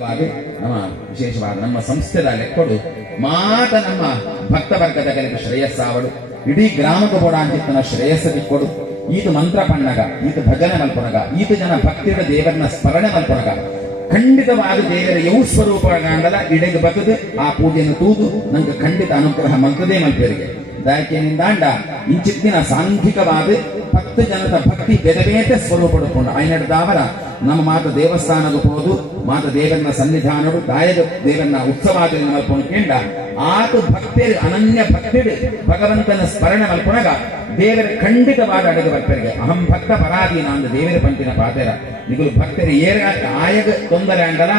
ನಮ್ಮ ವಿಶೇಷವಾದ ನಮ್ಮ ಸಂಸ್ಥೆದ ಲೆಕ್ಕಡು ಮಾತ ನಮ್ಮ ಭಕ್ತ ವರ್ಗದ ಕಲಿಗೆ ಶ್ರೇಯಸ್ಸಾವಡು ಇಡೀ ಗ್ರಾಮದ ಕೂಡ ಅಂತಿತ್ತನ ಶ್ರೇಯಸ್ಸ ದಿಕ್ಕೊಡು ಈತು ಮಂತ್ರ ಪಣ್ಣಗ ಈತು ಭಜನೆ ಮಲ್ಪನಗ ಈತು ಜನ ಭಕ್ತಿಯ ದೇವರನ್ನ ಸ್ಮರಣೆ ಮಲ್ಪನಗ ಖಂಡಿತವಾದ ದೇವರ ಯೌ ಸ್ವರೂಪ ಕಾಣಲ ಇಡೆಗೆ ಬತದು ಆ ಪೂಜೆಯನ್ನು ತೂದು ನಂಗೆ ಖಂಡಿತ ಅನುಗ್ರಹ ಮಂತ್ರದೇ ಮಲ್ಪೇರಿಗೆ. ದಾಯಕೇನಿಂದಾಂಡ ಇಂಚಿತ್ತಿನ ಸಾಂಘಿಕವಾದ ಭಕ್ತ ಜನದ ಭಕ್ತಿ ಬೆದಬೇತೆ ಸ್ವರೂಪ ಪಡ್ಕೊಂಡು ಆಯ್ನಡ್ದಾವರ ನಮ್ಮ ಮಾತ ದೇವಸ್ಥಾನದ ಹೋದು, ಮಾತ ದೇವರನ್ನ ಸನ್ನಿಧಾನಡು ದಾಯದ ದೇವರನ್ನ ಉತ್ಸವ ಮಲ್ಕೊಂಡ ಆತು ಭಕ್ತರು ಅನನ್ಯ ಭಕ್ತರು ಭಗವಂತನ ಸ್ಮರಣೆ ಮಲ್ಕೊಳಗ ದೇವರ ಖಂಡಿತವಾದ ಅಡಗ ಭಕ್ತರಿಗೆ, ಅಹಂ ಭಕ್ತ ಪರಾಧೀನ ಅಂದ ದೇವರ ಪಂಚಿನ ಪಾತ್ರ. ಇದು ಭಕ್ತರು ಏರ ಆಯಗ ತೊಂದರೆ ಅಂಡಲ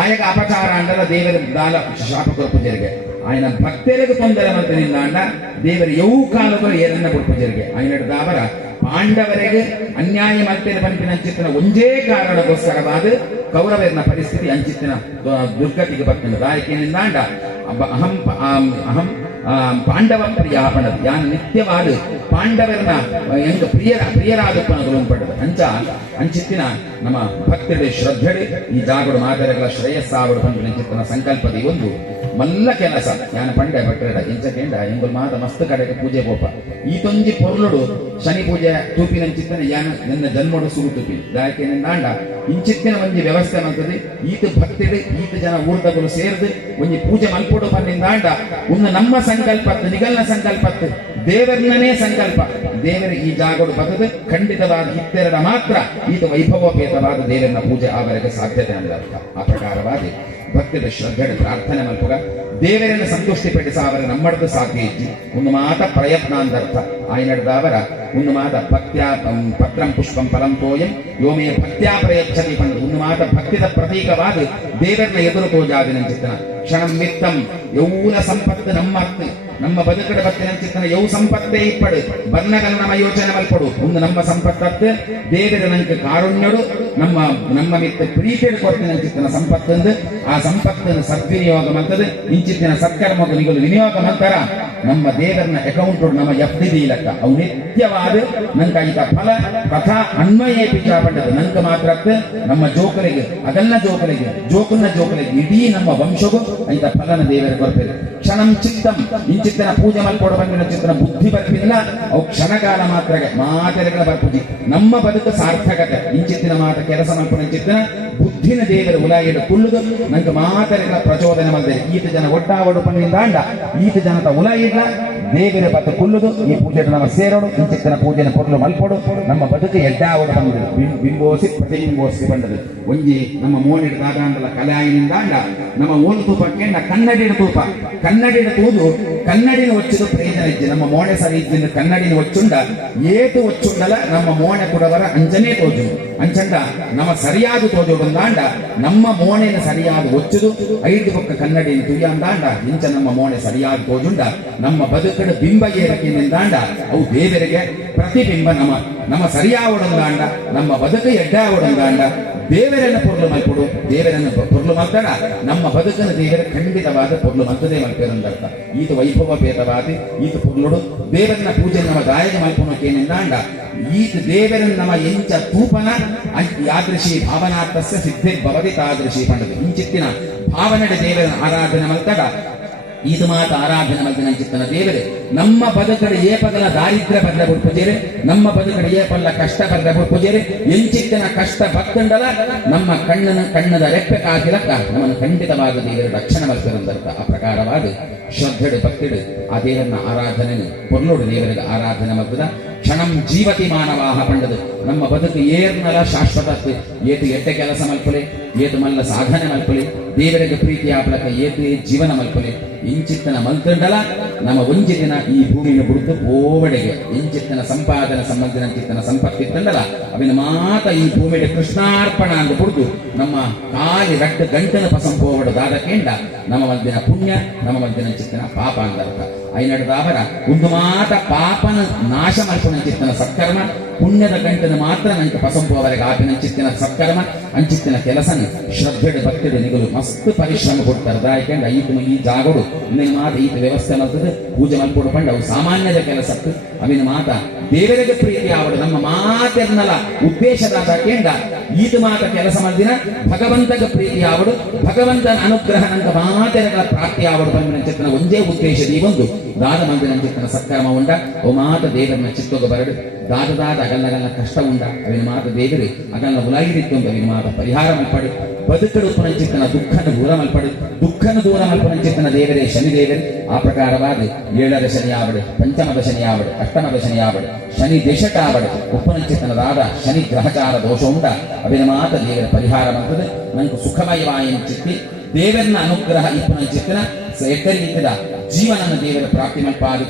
ಆಯಗ ಅಪಕಾರ ಅಂಡಲ ದೇವರ ದಾಲ ಶಾಪ ಕೊರಪುಜರಿಗೆ ಆಯ್ನ ಭಕ್ತರಿಗೆ ತೊಂದರೆ ಮಂತ ನಿಲ್ಲಾಂಡ ದೇವರ ಯೌ ಕಾಲಗಳು ಏರನ್ನ ಕೊಡ್ಪುಜರಿಗೆ ಆಯ್ನ ದಾವರ ಪಾಂಡವರಿಗೆ ಅನ್ಯಾಯ ಮಲ್ಪೆನ ಪಂಪಿನ ಅಂಚಿತ್ತಿನ ಒಂದೇ ಕಾರಣಕ್ಕೋಸ್ಕರವಾದ ಕೌರವರನ ಪರಿಸ್ಥಿತಿ ಅಂಚಿತ್ತಿನ ದ- ದುರ್ಗತಿಗೆ ಬರ್ತದೆ ದಾಯಕೇನಿಂದಾಂಡ ಅಬ್ಬ- ಅಹಂ ಪ- ಆಮ್, ಅಹಂ ಆಮ್, ಪಾಂಡವ ಪ್ರಿಯ ಪಣದು ಯಾನ್ ನಿತ್ಯವಾದ ಪಾಂಡವರನ ಎಂಗ ಪ್ರಿಯರ ಪ್ರಿಯರಾದ ಪಣಗಳು ಪಡೆದು ಅಂಚ ಅಂಚಿತ್ತಿನ ನಮ್ಮ ಭಕ್ತಡೆ ಶ್ರದ್ಧೆಡೆ ಈ ಜಾಗಡು ಮಾದರಿಗಳ ಶ್ರೇಯಸ್ಸಾವಡು ಬಂದು ನಿಂಚಿತ್ತಿನ ಸಂಕಲ್ಪದ ಒಂದು ಮಲ್ಲ ಕೆಲಸ. ಯಾನ ಪಂಡೆ ಇಂಚ ಕೇಂದ್ರ ಎಂಗುಲ್ ಮಾತ ಮಸ್ತ್ ಕಡೆಗೆ ಪೂಜೆ ಗೋಪ ಈ ತೊಂಜಿ ಪೊರ್ಲುಡು ಶನಿ ಪೂಜೆ ತೂಪಿನ ಚಿತ್ತನೆ ಯಾನ ನನ್ನ ಜನ್ಮಡು ಸುರು ತೂಪಿ. ದಾಯಕೇನಿಂದಾಂಡ ಇಂಚಿತ್ತಿನ ಒಂಜಿ ವ್ಯವಸ್ಥೆ ಮಂತದೆ, ಈತ ಭಕ್ತಿದೆ, ಈತ ಜನ ಊರ್ದಗಳು ಸೇರ್ದು, ಒಂಜಿ ಪೂಜೆ ಮಲ್ಪೊಡು ಬಂದಿಂದಾಂಡ ಒಂದು ನಮ್ಮ ಸಂಕಲ್ಪತ್ತು, ನಿಗಲ್ನ ಸಂಕಲ್ಪತ್ತು. ದೇವರನ್ನೇ ಸಂಕಲ್ಪ. ದೇವರ, ಈ ಜಾಗಡು ಬದದು ಖಂಡಿತವಾದ ಇತ್ತೆರಡ ಮಾತ್ರ. ಈತ ವೈಭವೋಪೇತವಾದ ದೇವರನ್ನ ಪೂಜೆ ಆವರೆಗೆ ಸಾಧ್ಯತೆ ಅರ್ಥ. ಆ ಪ್ರಕಾರವಾಗಿ ಭಕ್ತಿದ ಶ್ರದ್ಧೆ ಪ್ರಾರ್ಥನೆ ಮಲ್ಪುಗ. ದೇವರನ್ನು ಸಂತುಷ್ಟಿಪಡಿಸ ಅವರ ನಮ್ಮಡದು ಸಾಧ್ಯ ಇಜ್ಜಿ. ಒಂದು ಮಾತ ಪ್ರಯತ್ನ ಅಂದರ್ಥ. ಆಯ್ನಡ್ದಾವರ ಒಂದು ಮಾತ ಭಕ್ತ್ಯಾ ಪತ್ರಂ ಪುಷ್ಪಂ ಫಲಂ ತೋಯಂ ಯೋಮೇ ಭಕ್ತ್ಯಾ ಪ್ರಯತ್ನಿ ಪಂಡ. ಒಂದು ಮಾತ ಭಕ್ತಿದ ಪ್ರತೀಕವಾದ ದೇವರನ್ನ ಎದುರು ತೋಜಾದಿನ ಚಿತ್ತನ ಕ್ಷಣಂ ಮಿತ್ತಂ ಯೌನ ಸಂಪತ್ತು ನಮ್ಮ ನಮ್ಮ ಬದುಕಡ ಬತ್ತಿನ ಚಿತ್ತನ ಯೌ ಸಂಪತ್ತೇ ಇಪ್ಪಡು. ಬರ್ಣಗಳ ನಮ್ಮ ಯೋಚನೆ ಮಲ್ಪಡು. ಒಂದು ನಮ್ಮ ಸಂಪತ್ತತ್ತೆ ದೇವರ ನಂಗೆ ಕಾರುಣ್ಯಡು ನಮ್ಮ ನಮ್ಮ ಮಿತ್ತ ಪ್ರೀತಿಯ ಕೊಡ್ತಿನ ಚಿತ್ತನ ಸಂಪತ್ತಂದು. ಆ ಸಂಪತ್ತನ್ನು ಸದ್ವಿನಿಯೋಗ ಮಂತದು ಇಂಚಿತ್ತಿನ ಸತ್ಕರ್ಮದ ನಿಗಲು ವಿನಿಯೋಗ ಮಂತರ ನಮ್ಮ ದೇವರನ ಅಕೌಂಟ್ ನಮ್ಮ ಎಫ್ ಡಿ ಲೆಕ್ಕ ಅವು ನಿತ್ಯವಾದ ನಂಗೆ ಆಯ್ತ ಫಲ, ಕಥಾ, ಅನ್ವಯ ಪಿಚಾ ನಂಗೆ ಮಾತ್ರ ನಮ್ಮ ಜೋಕರಿಗೆ ಅದನ್ನ ಜೋಕರಿಗೆ ಜೋಕನ್ನ ಜೋಕರಿಗೆ ಇಡೀ ನಮ್ಮ ವಂಶಗೂ ಆಯ್ತ ಫಲನ ದೇವರ ಕೊಡ್ತೇವೆ ಕ್ಷಣಂ ಚಿತ್ತಂ ಇಂಚಿತ್ತಿನ ಪೂಜೆ ಮಲ್ಪೊಡ ಬಂದಿರೋ ಚಿತ್ತನ ಬುದ್ಧಿ ಬರ್ತಿಲ್ಲ. ಅವು ಕ್ಷಣಕಾಲ ಮಾತ್ರ ಮಾತೆರೆಗಳ ಬರ್ಪುಜಿ. ನಮ್ಮ ಬದುಕು ಸಾರ್ಥಕತೆ. ಇಂಚಿತ್ತಿನ ಮಾತ ಕೆಲಸ ಮಲ್ಪನ ಚಿತ್ತನ ಬುದ್ಧಿನ ದೇವರ ಉಲಾಗಿಡ ಕುಳ್ಳುದು. ನಂಗೆ ಮಾತೆರೆಗಳ ಪ್ರಚೋದನೆ ಮಾಡಿದೆ ಈತ ಜನ ಒಟ್ಟಾವಡು ಅಂಡ ಈತ ಜನತ ಉಲಾಗಿಡ್ಲ ದೇವರ ಬತ್ತ ಕುಲ್ಲುದು, ಈ ಪೂಜೆ ನಮ್ಮ ಸೇರೋಡು ಇಂಚಿತ್ತಿನ ಪೂಜೆನ ಪೊರ್ಲು ಮಲ್ಪಡು. ನಮ್ಮ ಬದುಕು ಎಡ್ಡಾವಡು ಬಂದದು ಬಿಂಬೋಸಿ, ಪ್ರತಿಬಿಂಬೋಸಿ ಬಂದದು ಒಂಜಿ ನಮ್ಮ ಮೋನಿಡ ದಾದಾಂಡಲ ಕಲಾಯಿನಿಂದಾಂಡ ನಮ್ಮ ತೂಪ ಕೆಂಡ ಕನ್ನಡಿನ ತೂಪ. ಕನ್ನಡಿನ ತೂದು, ಕನ್ನಡಿನ ಒಚ್ಚುದು ಪ್ರಯೋಜನ ಇಜ್ಜಿ. ನಮ್ಮ ಮೋಣೆ ಸರಿ ಇದ್ದಿಂದ ಕನ್ನಡಿನ ಒಚ್ಚುಂಡ, ಏಟು ಒಚ್ಚುಂಡಲ ನಮ್ಮ ಮೋಣೆ ಕುಡವರ ಅಂಜನೇ ತೋಜು ಅಂಚಂಡ ನಮ್ಮ ಸರಿಯಾದ ತೋಜು ಬಂದಾಂಡ, ನಮ್ಮ ಮೋಣೆನ ಸರಿಯಾದ ಒಚ್ಚದು, ಐದು ಪಕ್ಕ ಕನ್ನಡಿನ ತುಯ್ಯಾಂದಾಂಡ ಇಂಚ ನಮ್ಮ ಮೋಣೆ ಸರಿಯಾದ ತೋಜುಂಡ ನಮ್ಮ ಬದುಕಡ ಬಿಂಬ ಏರಿಕೆಯಿಂದಾಂಡ ಅವು ದೇವರಿಗೆ ಪ್ರತಿಬಿಂಬ ನಮ್ಮ ನಮ್ಮ ಸರಿಯಾವಡಂದಾಂಡ ನಮ್ಮ ಬದುಕು ಎಡ್ಡಾವಡಂದಾಂಡ ದೇವರನ್ನ ಪೊರ್ಲು ಮಾಡಿಕೊಡು. ದೇವರನ್ನು ಪೊರ್ಲು ಮಾಡ್ತಾರ. ನಮ್ಮ ಬದುಕನ್ನು ದೇವರ ಖಂಡಿತವಾದ ಪೊರ್ಲು ಅಂತ ಅರ್ಥ. ಈತ ವೈಭವ ಭೇದವಾದಿ. ಈತ ಪೊರ್ಲುಡು ದೇವರನ್ನ ಪೂಜೆ ನಮ್ಮ ದಾಯಗ ಅಂಡ ಈತ ದೇವರನ್ನ ನಮ್ಮ ಎಂಚ ತೂಪನ ಯಾದೃಶಿ ಭಾವನಾರ್ಥಸ್ಯ ಸಿದ್ಧಿರ್ಭವತಿ ತಾದೃಶಿ ಪಂಡದು. ಇಂಚಿತ್ತಿನ ಭಾವನೆ ದೇವರನ್ನ ಆರಾಧನೆ ಮಲ್ತಾಡ ಇದು ಮಾತ ಆರಾಧನೆ ಮಲ್ದಿನ ಚಿತ್ತನ ದೇವರೇ, ನಮ್ಮ ಬದುಕಡೆ ಏಪಗಲ ದಾರಿದ್ರ್ಯ ಬದಲ ಪೂಜೆರೆ, ನಮ್ಮ ಬದುಕಡೆ ಏಪಲ್ಲ ಕಷ್ಟ ಬದಲ ಪೂಜೆರೆ, ಎಂಚಿತ್ತಿನ ಕಷ್ಟ ಭಕ್ತಂಡಲ, ನಮ್ಮ ಕಣ್ಣನ ಕಣ್ಣದ ರೆಪ್ಪೆ ಕಾಗಿಲಕ್ಕ ನಮ್ಮನ್ನು ಖಂಡಿತವಾದ ದೇವರ ರಕ್ಷಣೆ ಮಲ್ಪಿರಂದರ್ಥ ಆ ಪ್ರಕಾರವಾದ ಶ್ರದ್ಧೆಡು ಭಕ್ತಿಡು ಆ ದೇವರನ್ನ ಆರಾಧನೆ ಪೊರ್ಲೋಡು ದೇವರಿಗೆ ಆರಾಧನೆ ಮಲ್ತದ ಕ್ಷಣಂ ಜೀವತಿ ಮಾನವಾಹ ಪಂಡದು. ನಮ್ಮ ಬದುಕು ಏರ್ನಲ ಶಾಶ್ವತ ಏತು ಎಟ್ಟೆ ಕೆಲಸ ಮಲ್ಪಲೆ, ಏತು ಮಲ್ಲ ಸಾಧನೆ ಮಲ್ಪಲೆ, ದೇವರಿಗೆ ಪ್ರೀತಿ ಆಪ್ಲಕ, ಏತು ಜೀವನ ಮಲ್ಪಲೆ. ಇಂಚಿತ್ತನ ಮಲ್ತಂಡಲ ನಮ್ಮ ಒಂಜಿ ದಿನ ಈ ಭೂಮಿನ ಬಿಡುತ್ತು ಓವಡೆಗೆ. ಇಂಚಿತ್ತನ ಸಂಪಾದನೆ ಸಂಬಂಧಿನ ಚಿತ್ತನ ಸಂಪತ್ತಿತ್ತಂಡಲ ಅವಿನ ಮಾತ ಈ ಭೂಮಿಗೆ ಕೃಷ್ಣಾರ್ಪಣ ಅಂತ ಬುಡ್ದು. ನಮ್ಮ ಕಾಲಿ ರಕ್ತ ಗಂಟನ ಪಸಂ ಹೋವಡ ದಾದಕೇಂಡ ನಮ್ಮ ಮಲ್ದಿನ ಪುಣ್ಯ, ನಮ್ಮ ಮಲ್ದಿನ ಚಿತ್ತನ ಪಾಪ ಅಂದರ್ಥ ಐನಡ್ದಾವರ ಒಂದು ಮಾತ ಪಾಪನ ನಾಶ ಮಲ್ಪನ ಚಿತ್ತನ ಸತ್ಕರ್ಮ, ಪುಣ್ಯದ ಗಂಟನ್ನು ಮಾತ್ರ ನನಗೆ ಪಸಂಪುವರೆಗೆ ಆಪಿನ ಚಿತ್ತಿನ ಸತ್ಕರ್ಮ, ಅಂಚಿತ್ತಿನ ಕೆಲಸನ ಶ್ರದ್ಧೆಡು ಭಕ್ತದ ನಿಗಲು ಮಸ್ತ್ ಪರಿಶ್ರಮ ಕೊಡ್ತಾರೆ ಯಾಕೆಂದ್ರೆ ಈತನು ಈ ಜಾಗಡು ನಿನ್ನ ಮಾತ ಈತ ವ್ಯವಸ್ಥೆ ಮಾಡ್ತದೆ, ಪೂಜೆ ಮಲ್ಕೊಂಡು ಪಂಡ ಅವು ಸಾಮಾನ್ಯದ ಕೆಲಸಕ್ಕೆ. ಅವಿನ ಮಾತ, ದೇವರಿಗೆ ಪ್ರೀತಿ ಆವಡು, ನಮ್ಮ ಮಾತೆರ್ನಲ ಉದ್ದೇಶದ ಕೇಂದ್ರ ಈತ ಮಾತ ಕೆಲಸ ಮಾಡಿದಿನ, ಭಗವಂತಗ ಪ್ರೀತಿ ಆವಡು, ಭಗವಂತನ ಅನುಗ್ರಹ ನಂತ ಮಾತೆನಗಳ ಪ್ರಾಪ್ತಿ ಆವಡು ಬಂದ ಒಂದೇ ಉದ್ದೇಶದಿ ಒಂದು ದಾದ ಮಂದಿನ ಚಿತ್ತನ ಸತ್ಕರ್ಮ ಉಂಡ. ಓ ಮಾತ ದೇವರನ್ನ ಚಿತ್ತೋಗ ಬರಡು ದಾದ ದಾದ ಅಗಲ್ಲಗಲ್ಲ ಕಷ್ಟ ಉಂಡ ಅವಿನ ಮಾತ ದೇವರು ಅಗಲ್ಲ ಉಲಾಗಿರಿತ್ತು ಅವಿನ ಮಾತ ಪರಿಹಾರ ಮಲ್ಪಡು ಬದುಕಡು ಉಪನಂಚಿತ್ತನ ದುಃಖನ ದೂರ ಮಲ್ಪಡು ದುಃಖನ ದೂರ ಮಲ್ಪನಂಚಿತ್ತನ ದೇವರೇ ಶನಿ ದೇವರು ಆ ಪ್ರಕಾರವಾದ ಏಳರ ಶನಿ ಆವಡು ಪಂಚಮದ ಶನಿ ಆವಡು ಅಷ್ಟಮದ ಶನಿ ಆವಡು ಶನಿ ದೇಶಕ ಆವಡು ಉಪನಂಚಿತ್ತನದಾದ ಶನಿ ಗ್ರಹಚಾರ ದೋಷ ಉಂಡ ಅವಿನ ಮಾತ ದೇವರ ಪರಿಹಾರ ಮಂತ್ರದ ನಂಗೆ ಸುಖಮಯವಾಯನ ಚಿತ್ತಿ ದೇವರನ ಅನುಗ್ರಹ ಇಪ್ಪನಂಚಿತ್ತಿನ ಎಕ್ಕರಿಗಿದ್ದ ಜೀವನನ ದೇವರ ಪ್ರಾಪ್ತಿ ಮಲ್ಪಾದಿ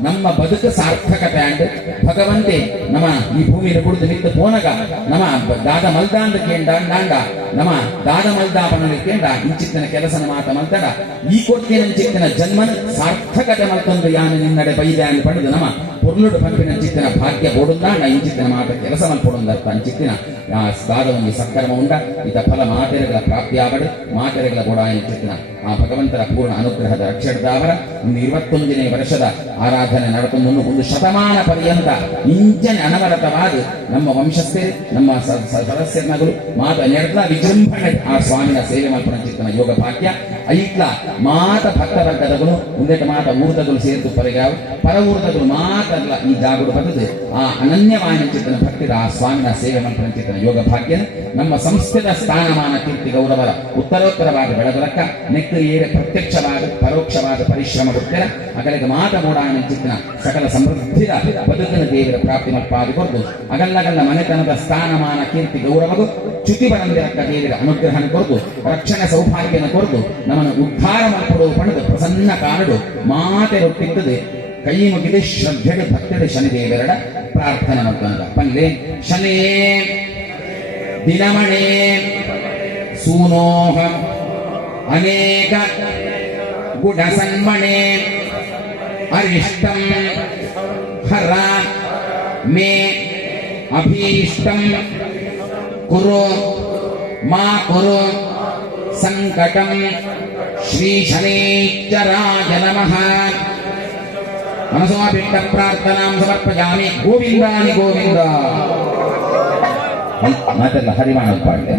ನಮ್ಮ ಬದುಕು ಸಾರ್ಥಕತೆ ಅಂಡ್ ಭಗವಂತೆ ನಮ್ಮ ಈ ಭೂಮಿಯ ಕುಡಿದು ನಿಂತು ಪೋನಗ, ನಮ್ಮ ದಾದ ಮಲ್ದಾಂದ ಕೇಂಡ ನಾಂಡ, ನಮ್ಮ ದಾದ ಮಲ್ದಾಪನಲ್ಲಿ ಕೇಂಡ ಚಿತ್ತನ ಕೆಲಸನ ಮಾತ ಮಲ್ತಡ. ಈ ಕೊಟ್ಟಿನ ಚಿತ್ತನ ಜನ್ಮನ ಸಾರ್ಥಕತೆ ಮಲ್ತೊಂದು ಯಾನ ನಿನ್ನಡೆ ಬೈದೆ ಅಂದ್ ಪಡೆದು ನಮ್ಮ ಪೊರ್ಲುಡು ಪಂಪಿನ ಚಿತ್ತಿನ ಭಾಗ್ಯ ಬೋಡುಂದಾಂಡ ಇಂಚಿತ್ತಿನ ಮಾತ ಕೆಲಸ ಮಲ್ಪೊಡುಂದರ್ಥ ಅಂಚಿತ್ತಿನ ಆ ದಾದವೊಂದು ಸತ್ಕರ್ಮ ಉಂಡ, ಇದ ಫಲ ಮಾತೆರೆಗಳ ಪ್ರಾಪ್ತಿಯಾಗಡು, ಮಾತೆರೆಗಳ ಕೂಡ ಚಿತ್ತಿನ ಆ ಭಗವಂತರ ಪೂರ್ಣ ಅನುಗ್ರಹದ ರಕ್ಷಣದಾವರ ಒಂದು ಇರುವತ್ತೊಂದನೇ ವರ್ಷದ ಆರಾಧನೆ ನಡೆತೊಂದು ಒಂದು ಶತಮಾನ ಪರ್ಯಂತ ಇಂಚನೆ ಅನವರತವಾದ ನಮ್ಮ ವಂಶಸ್ಥೆ, ನಮ್ಮ ಸ- ಸ- ಸದಸ್ಯರುಗಳು ಮಾತ ನೆಡ್ಲ ವಿಜೃಂಭಣೆ ಆ ಸ್ವಾಮಿನ ಸೇವೆ ಮಲ್ಪನ ಚಿತ್ತನ ಯೋಗ ಭಾಗ್ಯ. ಐಟ್ಲ ಮಾತ ಭಕ್ತ ವರ್ಗದಗಳು ಮುಂದೆಟ ಮಾತ ಊರ್ತಗಳು ಸೇರ್ತು ಪರಗಾವು ಪರ ಊರ್ತಗಳು ಮಾತಲ್ಲ ಈ ಜಾಗರು ಬಂದದೆ. ಆ ಅನನ್ಯವಾಹಿನಿ ಚಿತ್ತನ ಭಕ್ತಿದ, ಆ ಸ್ವಾಮಿನ ಸೇವೆ ಮಂತ್ರ ಚಿತ್ತನ ಯೋಗ ಭಾಗ್ಯ, ನಮ್ಮ ಸಂಸ್ಥೆದ ಸ್ಥಾನಮಾನ ಕೀರ್ತಿ ಗೌರವರ ಉತ್ತರೋತ್ತರವಾದ ಬೆಳಗಲಕ್ಕ ನೆಕ್ಕರಿಯೇರೆ ಪ್ರತ್ಯಕ್ಷವಾದ, ಪರೋಕ್ಷವಾದ ಪರಿಶ್ರಮ ಗೊತ್ತಿರ ಅಗಲಿಗೆ ಮಾತ ಮೂಡಾನ ಚಿತ್ತನ ಸಕಲ ಸಮೃದ್ಧಿದ ಬದುಕಿನ ದೇವರ ಪ್ರಾಪ್ತಿ ಮಲ್ಪಾದಿ ಕೊರದು ಅಗಲ್ಲಗಲ್ಲ ಮನೆತನದ ಸ್ಥಾನಮಾನ ಕೀರ್ತಿ ಗೌರವಗೂ ಚ್ಯುತಿ ಬರಂದಿರಕ್ಕ ದೇವರ ಅನುಗ್ರಹನ ಕೊರದು ರಕ್ಷಣೆ ಸೌಭಾಗ್ಯನ ಕೊರದು ನಮ್ಮನ್ನು ಉದ್ಧಾರ ಮಾಡಿಕೊಡುವ ಪಣದು ಪ್ರಸನ್ನ ಕಾರಡು, ಮಾತೆ ರೊಟ್ಟಿದ್ದದೆ ಕೈ ಮುಗಿದು, ಶ್ರದ್ಧೆಗೆ ಭಕ್ತದ ಶನಿದೇವರಡ ಪ್ರಾರ್ಥನೆ ಮಾಡ್ಕೊಂಡ ಪಲ್ಲೆ. ಶನೇ, ದಿನಮಣೆ, ಸೂನೋಹ, ಅನೇಕ, ಗುಣಸನ್ಮಣೆ, ಅರಿಷ್ಟಂ, ಹರ, ಮೇ, ಅಭೀಷ್ಟಂ ಕುರು ಮಾ ಕುರು ಸಂಕಟಂ ಶ್ರೀ ಶನೇಶ್ವರಾಯ ನಮಃ ಮನಸೋಪಿಟ್ಟ ಪ್ರಾರ್ಥನಾಂ ಸಮರ್ಪಯಾಮಿ ಗೋವಿಂದಾನಿ ಗೋವಿಂದ ಮಾತೆಲ್ಲ ಹರಿವಾಣ ಪಾಡ್ಲೆ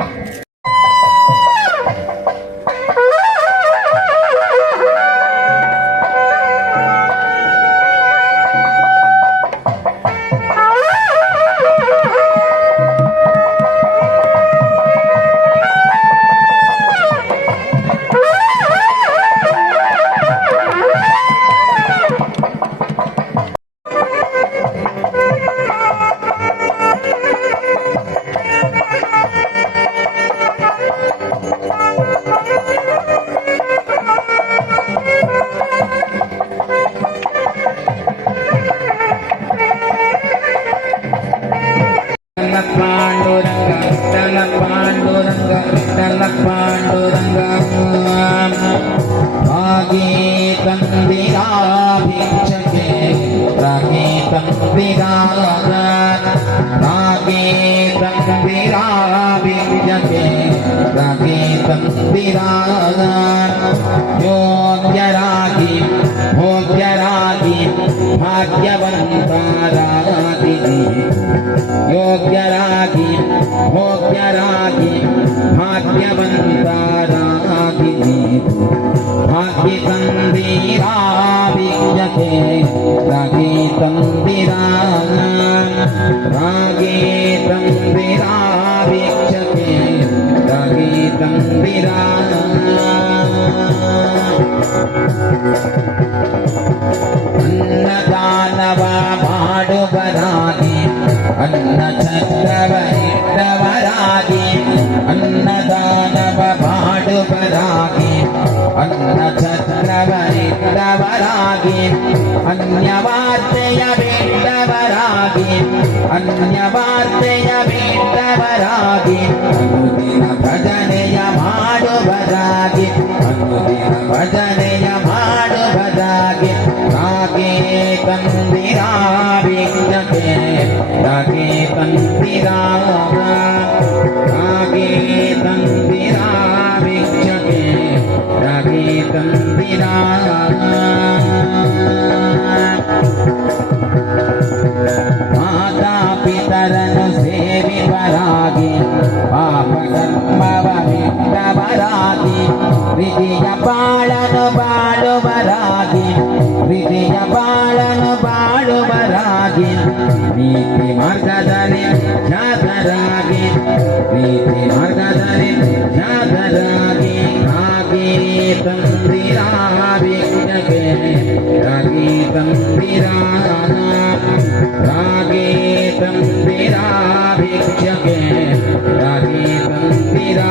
गीतं दिरान रागीतं दिरा वीक्षते सहीतं विरा नानवादाति अन्नचन्द्रवैत्र वदाति अन्न ಇಟ್ಟವರಾಗಿ ಅನ್ಯವಾರ್ತೆಯ ಬೇಡವರಾಗಿ ಅನ್ಯವಾರ್ತೆಯ ಬೇಡವರಾಗಿ ಅನುದಿನ ಭಜನೆಯ ಮಾಡುವರಾಗಿ ಅನುದಿನ ಭಜನೆಯ ಮಾಡುವರಾಗಿ ರಾಗೆ ತಂದಿರಾ ವಿಜ್ಞತೆ ರಾಗೆ ತಂದಿರಾ ರಾಗೆ ತಂದಿರಾ మార్గదారి జాతరాగి ప్రీతి మార్గదారి జాతరాగి రాగిని తందిరావి రాగి తందిరా రాగి తందిరావి రాగి తందిరా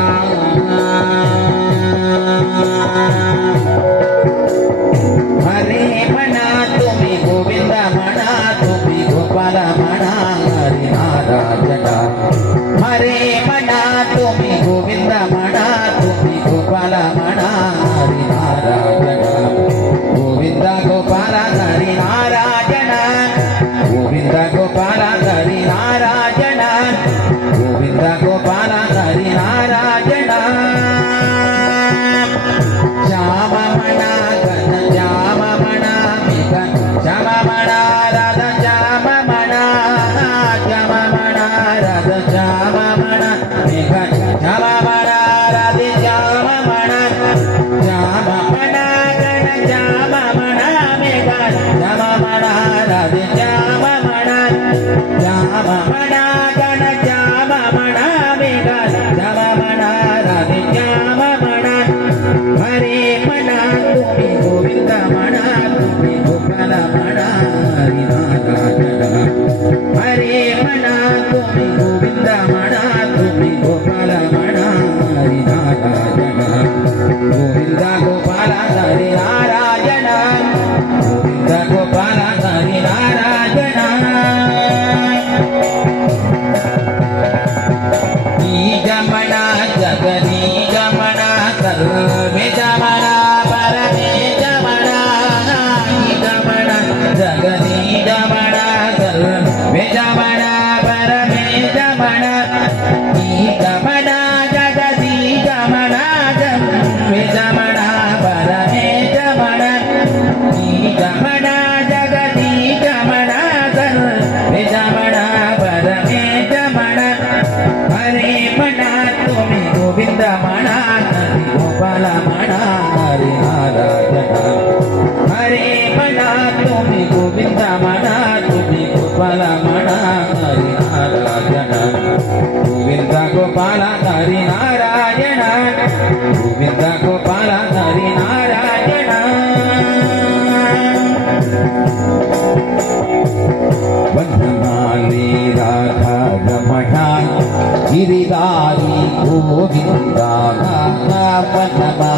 హరే మనా తుమి గోవింద మనా తుమి గోపాల మనా. Bye-bye.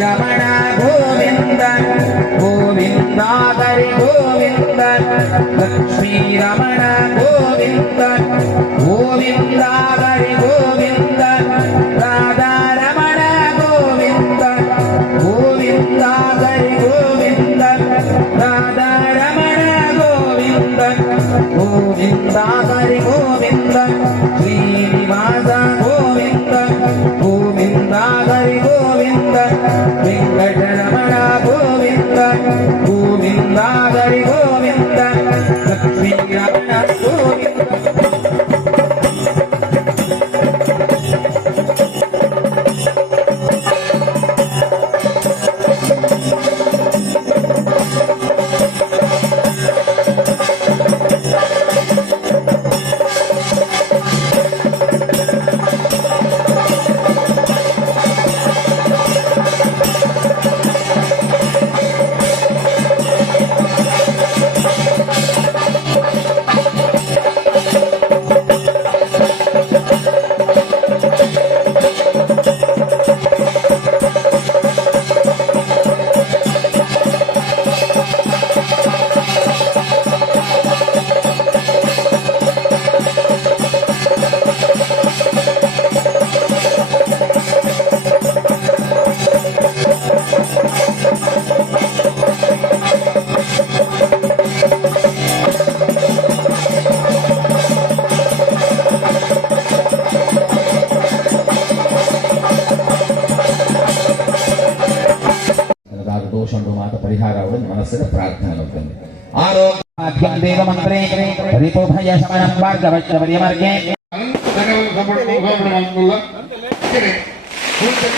ரமண கோவிந்த கோவிந்தா ஹரி கோவிந்த லக்ஷ்மி ரமண கோவிந்த கோவிந்தா ஹரி கோவிந்த ராதா ரமண கோவிந்த கோவிந்தா ஹரி கோவிந்த ராதா ரமண கோவிந்த கோவிந்தா ஹரி Nah.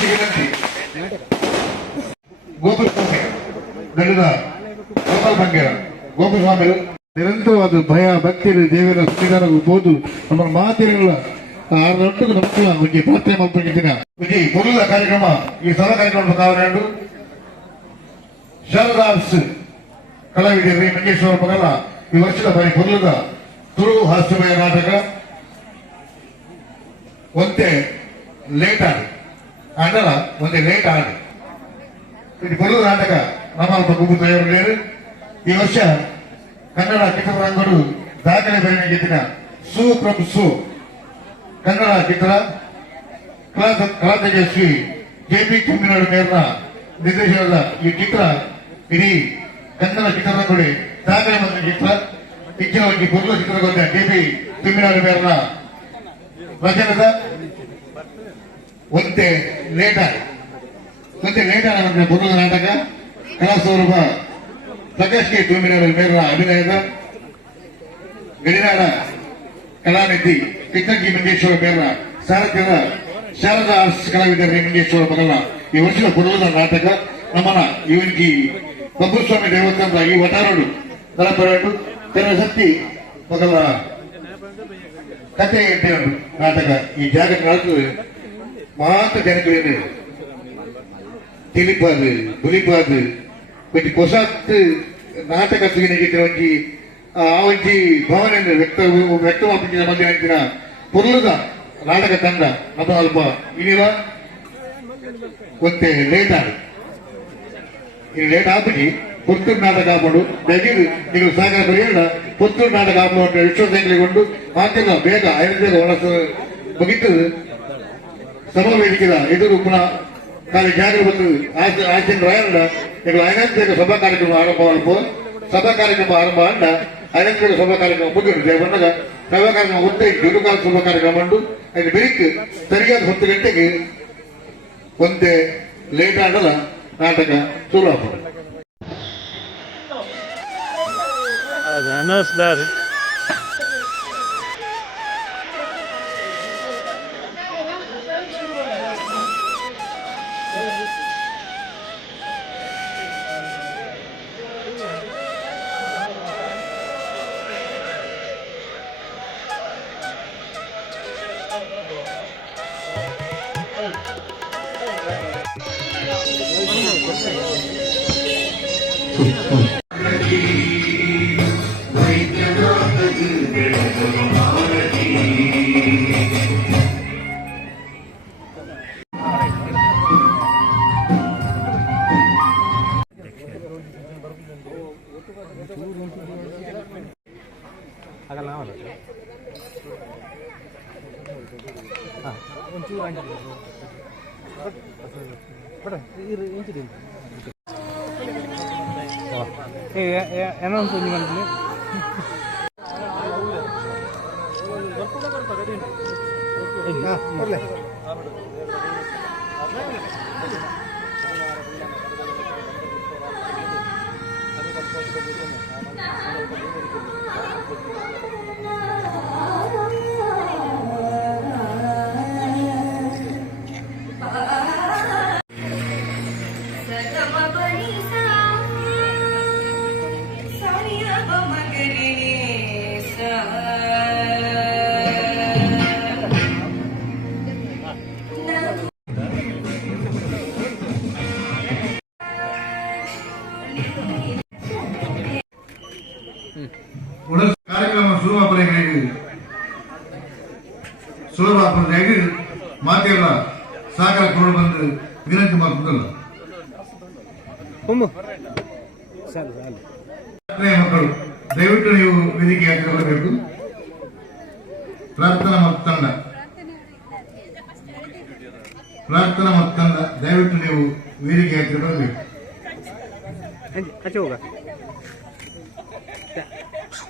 ವಿನಂತಿ ಗೋಪಸ್ವಾಮಿ ನಡೆದ ಗೋಪಾಲ್ ಬಂಗೇರ ಗೋಪಸ್ವಾಮಿ ನಿರಂತರವಾದ ಭಯ ಭಕ್ತಿ ದೇವರ ಸನ್ನಿಧಾನಬಹುದು ನಮ್ಮ ಮಾತಿರಲ್ಲ ಆರೊಟ್ಟಿಗೆ ನಮ್ಮ ಬಗ್ಗೆ ಪ್ರಾರ್ಥನೆ ಮಾಡ್ಕೊಂಡಿದ್ದೀನ ವಿಜಯ್ ಮೊದಲ ಕಾರ್ಯಕ್ರಮ ಈ ಸಲ ಕಾರ್ಯಕ್ರಮ ಕಾರಣ ಶಾರದಾಸ್ ಕಲಾವಿದರಿ ಮಂಜೇಶ್ವರ ಮಗಲ ವರ್ಷದ ಬಾರಿ ಮೊದಲದ ತುಳು ಹಾಸ್ಯಮಯ ನಾಟಕ ಒಂದೇ ಲೇಟ್ ಆಡು ಆಡಲ್ಲ ಒಂದೇ ಲೇಟ್ ಆಡು ಇದು ಬರುವ ನಾಟಕ ನಮ್ಮ ಗುಬ್ಬು ತಯಾರು ಈ ವರ್ಷ ಕನ್ನಡ ಚಿತ್ರರಂಗಗಳು ದಾಖಲೆ ಬರೆಯಲಿದ್ದಿನ ಸು ಪ್ರಭು ಸು ಕನ್ನಡ ಚಿತ್ರ ಕಲಾ ಕಲಾ ತೇಜಸ್ವಿ ಜೆ ಪಿ ಕೆಮ್ಮಿನಾಡು ಮೇರ್ನ ನಿರ್ದೇಶನದ ಈ ಚಿತ್ರ ಇಡೀ ಕನ್ನಡ ಚಿತ್ರರಂಗಗಳು ದಾಖಲೆ ಬಂದ ಚಿತ್ರ ಹೆಚ್ಚಿನ ಒಂದು ಪುರ್ಲ ಚಿತ್ರಗೊಂಡ ಜೆ ಪಿ ತುಮ್ಮಿನಾಡು ಮೇರ್ನ ವಚನದ ಒಂದೇ ಲೇಟ ಒಂದೇ ಲೇಟ ಪುರುಷ ನಾಟಕ ಕಲಾ ಸ್ವರೂಪ ಪ್ರಕಾಶ್ ಕೆ ತೂಮಿನವರ ಮೇಲಿನ ಅಭಿನಯದ ಗಡಿನಾಡ ಕಲಾನಿಧಿ ಕಿತ್ತಂಗಿ ಮಂಜೇಶ್ವರ ಮೇಲಿನ ಸಾರಥ್ಯದ ಶಾರದಾ ಆರ್ಟ್ಸ್ ಕಲಾವಿದರ ಮಂಜೇಶ್ವರ ಮಗಲ ಈ ವರ್ಷದ ಪುರುಷದ ನಾಟಕ ನಮ್ಮನ ಇವನಿಗೆ ಬಬ್ಬುಸ್ವಾಮಿ ದೇವಸ್ಥಾನದ ಈ ವಟಾರಡು நிரப்ப வேண்டும் ಜನಶಕ್ತಿ ఒక ಕಥೆ ಹೇಳ್ತೇವೆ ನಾಟಕ ಈ ಜಾಗದ ನಾಲ್ಕು ಮಾತ್ರ ಜನಗಳೇನು ತಿಳಿಪಾದು ಬುಲಿಪಾದು ಕೊಂಚ ಕೊಸಾತ್ ನಾಟಕ ತುಗಿನಿಗೆ ಒಂಜಿ ಆ ಒಂಜಿ ಭಾವನೆ ವ್ಯಕ್ತ ವ್ಯಕ್ತವಾಪಿಸಿದ ಮಧ್ಯ ಅಂಚಿನ ಪುರ್ಲದ ನಾಟಕ ತಂಡ ನಮ್ಮ ಅಲ್ಪ ಇನಿವ ಒಂತೆ ಲೇಟ್ ಆಗಿ ಲೇಟ್ ಆಗಿ ಪುತ್ತೂರು ನಾಟಕ ಹಾಕೊಂಡು ದಯವಿಟ್ಟು ನೀವು ಸಹಕಾರ ಬರೆಯಲ್ಲ ಪುತ್ತೂರು ನಾಟಕ ಹಾಕೊಂಡು ವಿಶ್ವಾಸಗಳಿಗೊಂಡು ಮಾತಿಲ್ಲ ಬೇಗ, ಐದು ಒಳಸ ಮುಗಿತು ಸಮ ವೇದಿಕೆದ ಎದುರು ಪುನಃ ಖಾಲಿ ಜಾಗರ ಬಂದು ಆಚಿನ ರಾಯಣ್ಣ ನೀವು ಐನಾಂತಿಕ ಸಭಾ ಕಾರ್ಯಕ್ರಮ ಆರಂಭ ಮಾಡ್ಬೋ ಸಭಾ ಕಾರ್ಯಕ್ರಮ ಆರಂಭ ಅಂಡ ಐನಾಂತಿಕ ಸಭಾ ಕಾರ್ಯಕ್ರಮ ಮುಗಿದ್ರು ಬಂದಾಗ ಸಭಾ ಕಾರ್ಯಕ್ರಮ ಒಂದೇ ದೀರ್ಘಕಾಲ ಸಭಾ ಕಾರ್ಯಕ್ರಮ ಮಂಡು ಅದು ಬೆಳಿಗ್ಗೆ ಸರಿಯಾದ ಹತ್ತು ಗಂಟೆಗೆ ಒಂದೇ ಲೇಟ್ ಆಗಲ್ಲ ನಾಟಕ ಶುರು ಆಗ್ತದೆ ನಮಸ್ಕಾರ ಏನೋ ಒಂದು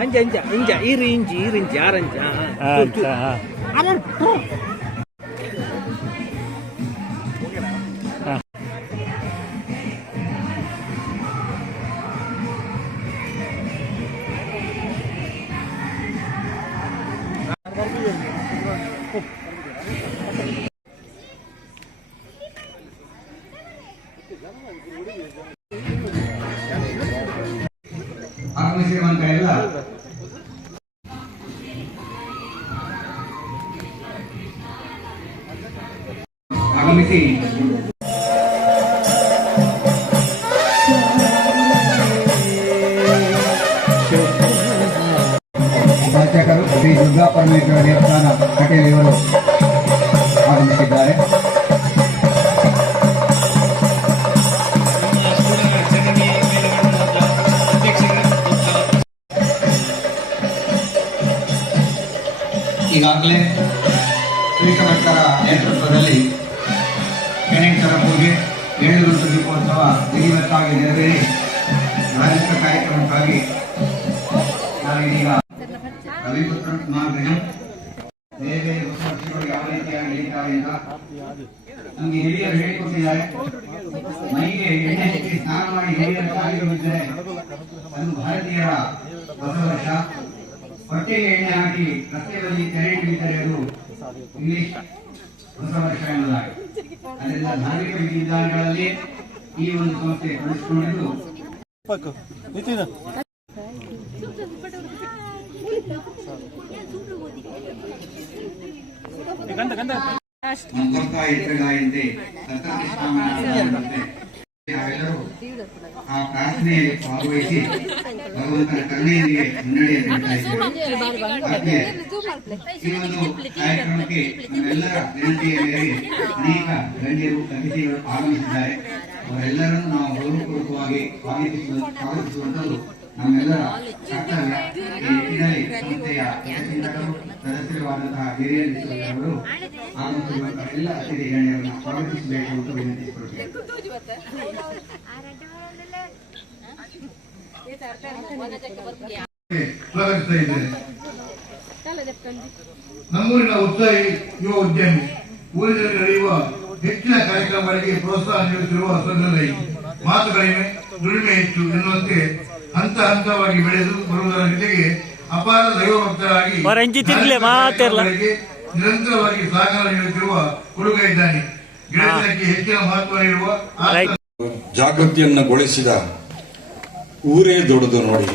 அஞ்சு அஞ்சா இஞ்சா இரு இஞ்சி இரு இஞ்சி ஆரஞ்சா அவன் ಶ್ರೀ ದುರ್ಗಾ ಪರಮೇಶ್ವರ ದೇವಸ್ಥಾನ ಕಟೇಲ್ ಇವರು ಆಗಮಿಸಿದ್ದಾರೆ ಈಗಾಗಲೇ ಶ್ರೀಕಮಠರ ನೇತೃತ್ವದಲ್ಲಿ ಗಣೇಶರ ಪೂಜೆ ಏಳು ದೀಪೋತ್ಸವ ವಿಧಿವತ್ತಾಗಿ ನೆರವೇರಿ ಧಾರ್ಮಿಕ ಕಾರ್ಯಕ್ರಮಕ್ಕಾಗಿ ನಾವಿದೀಗ ಕುಮಾರನ ಬೇರೆ ಹೊಸ ವರ್ಷಗಳು ಯಾವ ರೀತಿಯಾಗಿ ನಡೀತಾವೆ ಅಂತ ನಮಗೆ ಹಿರಿಯರು ಹೇಳಿಕೊಟ್ಟಿದ್ದಾರೆ. ಮೈಗೆ ಎಣ್ಣೆ ಹಚ್ಚಿ ಸ್ನಾನ ಮಾಡಿ ಹಿರಿಯರ ಅದು ಭಾರತೀಯರ ಹೊಸ ವರ್ಷ ಹೊಟ್ಟೆಗೆ ಎಣ್ಣೆ ಹಾಕಿ ರಸ್ತೆ ಬದಿ ಅದು ಇಂಗ್ಲಿಷ್ ಹೊಸ ವರ್ಷ ಎನ್ನಲಾಗಿ ಅದರಿಂದ ಧಾರ್ಮಿಕ ವಿಧಿವಿಧಾನಗಳಲ್ಲಿ ಈ ಒಂದು ಸಂಸ್ಥೆ ತೊಡಗಿಸಿಕೊಂಡಿದ್ದು ಆ ಪ್ರಾರ್ಥನೆಯಲ್ಲಿ ಭಾಗವಹಿಸಿ ಭಗವಂತನ ಕರುಣೆಯೊಂದಿಗೆ ಮುನ್ನಡೆಯ ಈ ಒಂದು ಕಾರ್ಯಕ್ರಮಕ್ಕೆ ನಮ್ಮೆಲ್ಲರ ವಿನಂತಿಯ ಮೇರೆಗೆ ಅನೇಕ ಗಣ್ಯರು ಅತಿಥಿಗಳು ಆಗಮಿಸಿದ್ದಾರೆ ಅವರೆಲ್ಲರನ್ನು ನಾವು ಗೌರವಪೂರ್ವಕವಾಗಿ ಸ್ವಾಗತಿಸುವ ಸ್ವಾಗತಿಸುವಂತದ್ದು ಹಿರಿಯ ಎಲ್ಲ ಅತಿಥಿ ಗಣ್ಯರನ್ನು ಸ್ವಾಗತಿಸಬೇಕು ಅಂತ ನಮ್ಮೂರಿನ ಉತ್ಸಾಹಿ ಯುವ ಉದ್ಯಮಿ, ಊರಿನಲ್ಲಿ ನಡೆಯುವ ಹೆಚ್ಚಿನ ಕಾರ್ಯಕ್ರಮಗಳಿಗೆ ಪ್ರೋತ್ಸಾಹ ನೀಡುತ್ತಿರುವ ಸಂದರ್ಭದಲ್ಲಿ ಮಾತು ಕಡಿಮೆ ದುಡಿಮೆ ಹೆಚ್ಚು ಎನ್ನುವಂತೆ ಹಂತ ಹಂತವಾಗಿ ಬೆಳೆದು ಬರುವುದರ ಜೊತೆಗೆ ಅಪಾರ ದೈವ ಭಕ್ತರಾಗಿ ಅವರ ಅಂಜಿ ತಿರ್ಲೆ ಮಾತೆರ್ಲ. ಕಾರ್ಯಕ್ರಮಗಳಿಗೆ ನಿರಂತರವಾಗಿ ಸಹಕಾರ ನೀಡುತ್ತಿರುವ ಹುಡುಗ ಇದ್ದಾನೆ. ಗಿಡಕ್ಕೆ ಹೆಚ್ಚಿನ ಮಹತ್ವ ನೀಡುವ ಜಾಗೃತಿಯನ್ನಗೊಳಿಸಿದ ಊರೇ ದೊಡ್ಡದು ನೋಡಿ.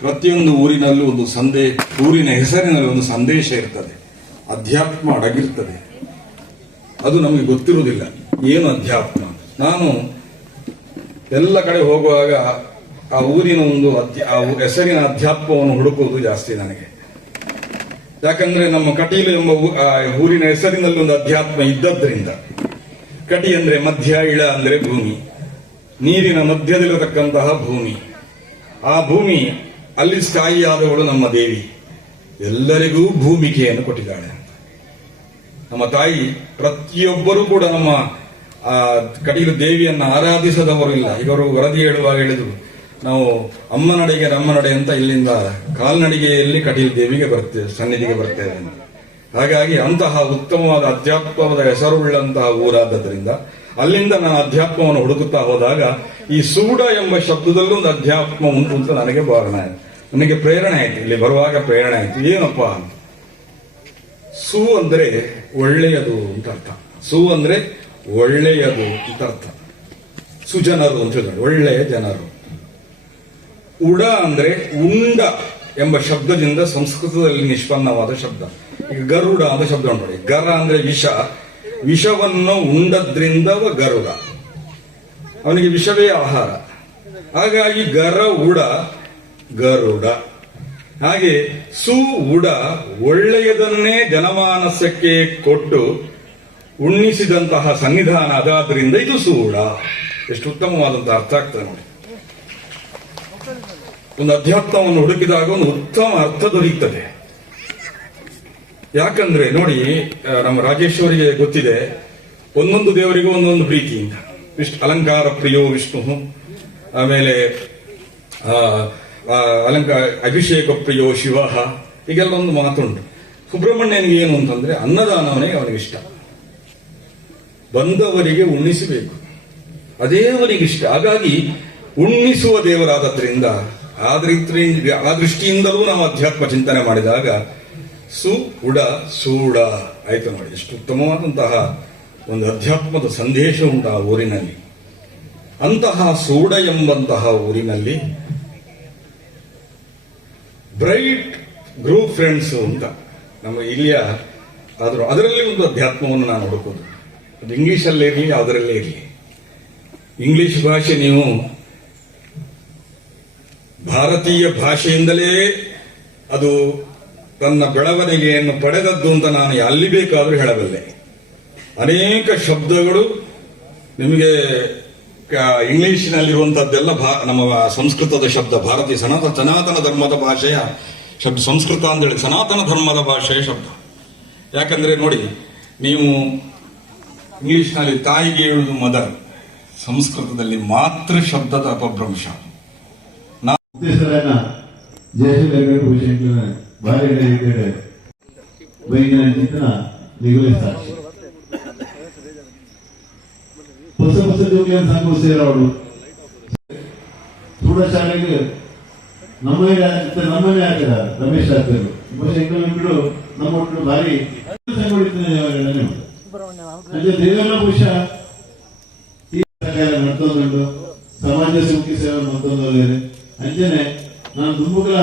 ಪ್ರತಿಯೊಂದು ಊರಿನಲ್ಲೂ ಒಂದು ಸಂದೇ ಊರಿನ ಹೆಸರಿನಲ್ಲಿ ಒಂದು ಸಂದೇಶ ಇರ್ತದೆ. ಅಧ್ಯಾತ್ಮ ಅಡಗಿರ್ತದೆ. ಅದು ನಮಗೆ ಗೊತ್ತಿರುವುದಿಲ್ಲ. ಏನು ಅಧ್ಯಾತ್ಮ ನಾನು ಎಲ್ಲ ಕಡೆ ಹೋಗುವಾಗ ಆ ಊರಿನ ಒಂದು ಆ ಹೆಸರಿನ ಅಧ್ಯಾತ್ಮವನ್ನು ಹುಡುಕುವುದು ಜಾಸ್ತಿ ನನಗೆ. ಯಾಕಂದ್ರೆ ನಮ್ಮ ಕಟೀಲು ಎಂಬ ಊರಿನ ಹೆಸರಿನಲ್ಲಿ ಒಂದು ಅಧ್ಯಾತ್ಮ ಇದ್ದದ್ರಿಂದ, ಕಟಿ ಅಂದ್ರೆ ಮಧ್ಯ, ಇಳ ಅಂದ್ರೆ ಭೂಮಿ, ನೀರಿನ ಮಧ್ಯದಲ್ಲಿರತಕ್ಕಂತಹ ಭೂಮಿ. ಆ ಭೂಮಿ ಅಲ್ಲಿ ಸ್ಥಾಯಿಯಾದವಳು ನಮ್ಮ ದೇವಿ. ಎಲ್ಲರಿಗೂ ಭೂಮಿಕೆಯನ್ನು ಕೊಟ್ಟಿದ್ದಾಳೆ ನಮ್ಮ ತಾಯಿ ಪ್ರತಿಯೊಬ್ಬರೂ ಕೂಡ ನಮ್ಮ, ಆ, ಕಟೀಲು ದೇವಿಯನ್ನು ಆರಾಧಿಸದವರು ಇಲ್ಲ ಇವರು ವರದಿ ಹೇಳುವಾಗ ಹೇಳಿದ್ರು ನಾವು ಅಮ್ಮನಡೆಗೆ ನಮ್ಮನಡೆ ಅಂತ ಇಲ್ಲಿಂದ ಕಾಲ್ನಡಿಗೆಯಲ್ಲಿ ಕಟೀಲ್ ದೇವಿಗೆ ಬರ್ತೇವೆ ಸನ್ನಿಧಿಗೆ ಬರ್ತೇವೆ. ಹಾಗಾಗಿ ಅಂತಹ ಉತ್ತಮವಾದ ಅಧ್ಯಾತ್ಮದ ಹೆಸರುಳ್ಳಂತಹ ಊರಾದ್ದರಿಂದ ಅಲ್ಲಿಂದ ನಾನು ಅಧ್ಯಾತ್ಮವನ್ನು ಹುಡುಕುತ್ತಾ ಹೋದಾಗ ಈ ಸೂಡ ಎಂಬ ಶಬ್ದದಲ್ಲೂ ಒಂದು ಅಧ್ಯಾತ್ಮ ಉಂಟು ಅಂತ ನನಗೆ ಭಾವನೆ ಆಯ್ತು. ನನಗೆ ಪ್ರೇರಣೆ ಆಯ್ತು. ಇಲ್ಲಿ ಬರುವಾಗ ಪ್ರೇರಣೆ ಆಯ್ತು. ಏನಪ್ಪ? ಸು ಅಂದ್ರೆ ಒಳ್ಳೆಯದು ಅಂತ ಅರ್ಥ. ಸೂ ಅಂದ್ರೆ ಒಳ್ಳೆಯದು ಅಂತ ಅರ್ಥ. ಸುಜನರು ಅಂತ ಹೇಳಿದ್ರು ಒಳ್ಳೆಯ ಜನರು. ಉಡ ಅಂದ್ರೆ ಉಂಡ ಎಂಬ ಶಬ್ದದಿಂದ ಸಂಸ್ಕೃತದಲ್ಲಿ ನಿಷ್ಪನ್ನವಾದ ಶಬ್ದ. ಈಗ ಗರುಡ ಅಂತ ಶಬ್ದ ನೋಡಿ ಗರ ಅಂದ್ರೆ ವಿಷ. ವಿಷವನ್ನು ಉಂಡದ್ರಿಂದ ಗರುಡ. ಅವನಿಗೆ ವಿಷವೇ ಆಹಾರ. ಹಾಗಾಗಿ ಗರ ಉಡ, ಗರುಡ. ಹಾಗೆ ಸು ಉಡ ಒಳ್ಳೆಯದನ್ನೇ ಜನಮಾನಸಕ್ಕೆ ಕೊಟ್ಟು ಉಣ್ಣಿಸಿದಂತಹ ಸನ್ನಿಧಾನ ಅದಾದ್ರಿಂದ ಇದು ಸೂಡ ಎಷ್ಟು ಉತ್ತಮವಾದಂತಹ ಅರ್ಥ ಆಗ್ತದೆ ನೋಡಿ. ಒಂದು ಅಧ್ಯಾತ್ಮವನ್ನು ಹುಡುಕಿದಾಗ ಒಂದು ಉತ್ತಮ ಅರ್ಥ ದೊರೆಯುತ್ತದೆ. ಯಾಕಂದ್ರೆ ನೋಡಿ ನಮ್ಮ ರಾಜೇಶ್ವರಿಗೆ ಗೊತ್ತಿದೆ, ಒಂದೊಂದು ದೇವರಿಗೂ ಒಂದೊಂದು ಪ್ರೀತಿಯಿಂದ. ವಿಷ್ಣು, ಅಲಂಕಾರ ಪ್ರಿಯೋ ವಿಷ್ಣು, ಆಮೇಲೆ ಅಲಂಕಾರ ಅಭಿಷೇಕ ಪ್ರಿಯೋ ಶಿವ, ಹೀಗೆಲ್ಲ ಒಂದು ಮಾತುಂಟು. ಸುಬ್ರಹ್ಮಣ್ಯನಿಗೆ ಏನು ಅಂತಂದ್ರೆ, ಅನ್ನದಾನವನೇ ಅವನಿಗಿಷ್ಟ ಬಂದವರಿಗೆ ಉಣ್ಣಿಸಬೇಕು. ಅದೇ ಅವನಿಗಿಷ್ಟ ಹಾಗಾಗಿ, ಉಣ್ಣಿಸುವ ದೇವರಾದದ್ರಿಂದ ಆ ರೀತಿ- ಆ ದೃಷ್ಟಿಯಿಂದಲೂ ನಾವು ಅಧ್ಯಾತ್ಮ ಚಿಂತನೆ ಮಾಡಿದಾಗ, ಸು, ಉಡ, ಸೂಡ ಆಯ್ತು ನೋಡಿ. ಎಷ್ಟು ಉತ್ತಮವಾದಂತಹ ಒಂದು ಅಧ್ಯಾತ್ಮದ ಸಂದೇಶ ಉಂಟು ಆ ಊರಿನಲ್ಲಿ. ಅಂತಹ ಸೂಡ ಎಂಬಂತಹ ಊರಿನಲ್ಲಿ ಬ್ರೈಟ್ ಗ್ರೂಪ್ ಫ್ರೆಂಡ್ಸ್ ಅಂತ ನಮ್ಮ ಇಲ್ಲಿಯ ಆದರೂ ಅದರಲ್ಲಿ ಒಂದು ಅಧ್ಯಾತ್ಮವನ್ನು ನಾನು ಹುಡುಕೋದು ಅದು ಇಂಗ್ಲಿಷಲ್ಲೇ ಇರಲಿ ಅದರಲ್ಲೇ ಇರಲಿ. ಇಂಗ್ಲಿಷ್ ಭಾಷೆ ನೀವು ಭಾರತೀಯ ಭಾಷೆಯಿಂದಲೇ ಅದು ತನ್ನ ಬೆಳವಣಿಗೆಯನ್ನು ಪಡೆದದ್ದು ಅಂತ ನಾನು ಅಲ್ಲಿ ಬೇಕಾದರೂ ಹೇಳಬಲ್ಲೆ. ಅನೇಕ ಶಬ್ದಗಳು ನಿಮಗೆ ಇಂಗ್ಲಿಷಿನಲ್ಲಿರುವಂತದ್ದೆಲ್ಲ ಭಾ- ನಮ್ಮ ಸಂಸ್ಕೃತದ ಶಬ್ದ, ಭಾರತೀಯ ಸನಾತನ ಸನಾತನ ಧರ್ಮದ ಭಾಷೆಯ ಶಬ್ದ, ಸಂಸ್ಕೃತ ಅಂತ ಹೇಳಿ ಸನಾತನ ಧರ್ಮದ ಭಾಷೆಯ ಶಬ್ದ. ಯಾಕಂದ್ರೆ ನೋಡಿ, ನೀವು ಇಂಗ್ಲಿಷ್ನಲ್ಲಿ ತಾಯಿಗೆ ಹೇಳುವುದು ಮದರ್ ಸಂಸ್ಕೃತದಲ್ಲಿ ಮಾತೃ ಶಬ್ದದ ಅಪಭ್ರಂಶ. ಉದ್ದೇಶಗಳನ್ನ ಜಯಶೀಲ ಭೂಷಣ ಭಾರಿ ಬೈಗಿನ ಚಿಂತನ ನಿಗುಲೆ ಹೊಸ ಹೊಸ ಜೋಗಿಯನ್ನು ಸಂಘ ಸೇರೋರು ಕೂಡ ಶಾಲೆಗೆ ನಮ್ಮನೇ ನಮ್ಮನೇ ಹಾಕಿದ ರಮೇಶ್ ಬಹುಶಃ ಇಂಗ್ಲೆಂಡ್ ನಮ್ಮ ಒಟ್ಟು ಸಮಾಜ ಸೇವೆ ಮತ್ತೊಂದು ಅಂಚನೆ ನಾನು ತುಂಬುಗಳ